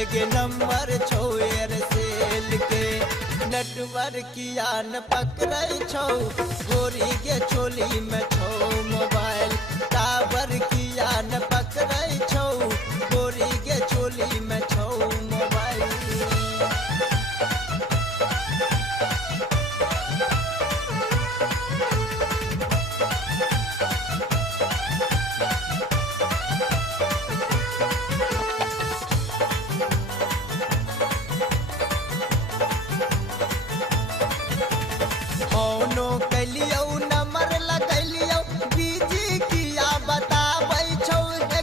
एक नंबर छौ एयरसेल के। नेटवर्किया न पकड़ै छौ, गोरी के चोली में छौ मोबाइल। टावर किया न पकड़ै छौ, गोरी के चोली में छौ मोबाइल। फोनो कैलियौ नंबर लगैलियौ, बीजी किया बताबै छौ,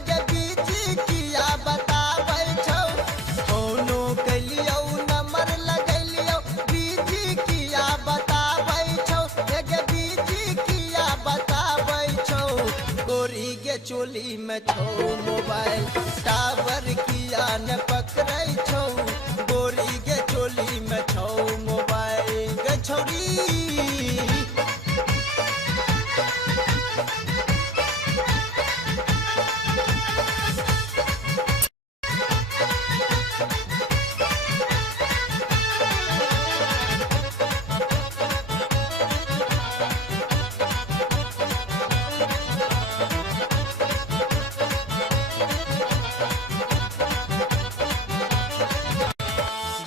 गे बीजी किया बताबै छौ। फोनो कैलियौ नंबर लगैलियौ, बीजी किया बताबै छौ, गे बीजी किया बताबै छौ। गोरी के चोली में छौ मोबाइल, टावर किया न पकड़ै छौ, गोरी के चोली में छौ मोबाइल। गे छौरी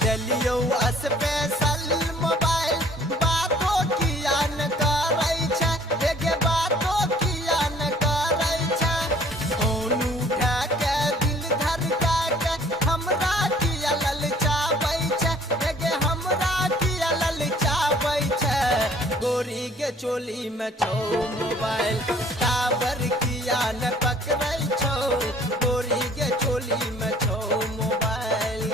दिलियौ स्पेशल मोबाइल, बातो किया न करै छै, गे बातो किया न करै छै। फोन उठा के दिल धड़का के हमरा किया ललचाबै छै, गे हमरा किया ललचाबै छै। गोरी के चोली में छौ मोबाइल, टावर किया न पकड़ै छौ, गोरी के चोली में छौ मोबाइल।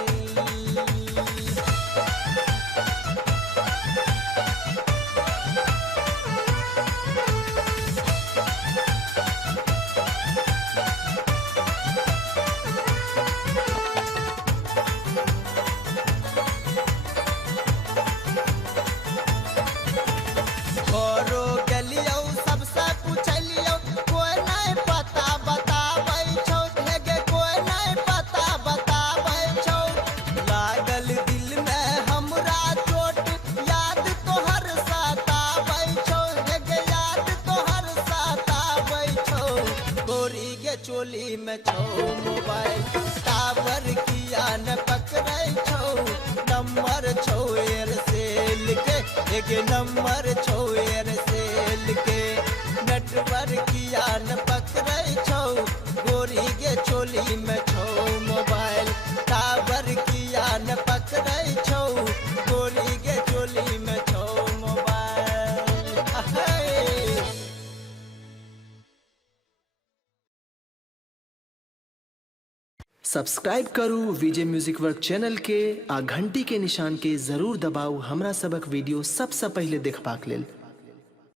घरो गेलियौ सबसे पूछलियौ, कोई नहीं पता बताबै छौ, गे कोई नहीं पता बताबै छौ। लागल दिल में हमरा चोट, याद तोहर सताबै छौ, गे याद तोहर सताबै छौ। गोरी के चोली में छौ मोबाइल, टावर किया न पकड़ै छौ, नंबर छौ एयरसेल के। एक नंबर छौ एयरसेल के। नेटवर्किया न पकड़ै छौ, गोरी के चोली में छौ मोबाइल। टावर किया न पकड़ै छौ, गोरी के चोली में छौ मोबाइल। सब्सक्राइब करू विजय म्यूजिक वर्क चैनल के आ घंटी के निशान के जरूर दबाऊ हमरा सबक वीडियो सबसे पहले देखबाक लेल।